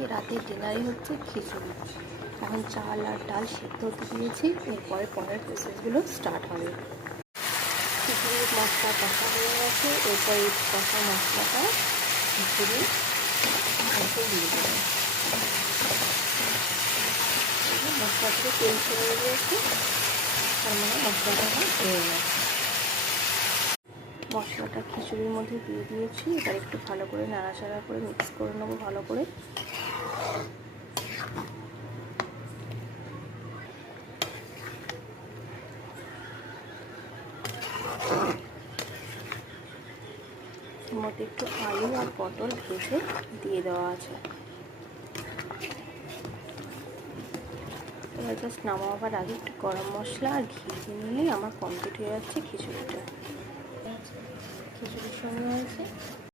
আজকে রাতের ডিনারে হচ্ছে খিচুড়ি। এখন চাল আর ডাল সিদ্ধ হতে দিয়েছি, এরপরে পরের প্রসেসগুলো স্টার্ট হবে। খিচুড়ির মশলা কষা হয়ে গেছে, এরপর এই কষা মশলাটা খিচুড়ি দিয়ে দেবো। মশলা থেকে তেল ছেড়ে দিয়েছি, তার মানে মশলাটা হয়ে গেছে। মশলাটা খিচুড়ির মধ্যে দিয়ে দিয়েছি, এবার একটু ভালো করে নাড়াচাড়া করে মিক্স করে নেবো ভালো করে। এর মধ্যে একটু আলু আর পটল ভেজে দিয়ে দেওয়া আছে। এবার জাস্ট নামাবার আগে একটু গরম মশলা আর ঘি দিয়ে নিলেই আমার কমপ্লিট হয়ে যাচ্ছে খিচুড়িটা। খিচুড়ির সঙ্গে হয়েছে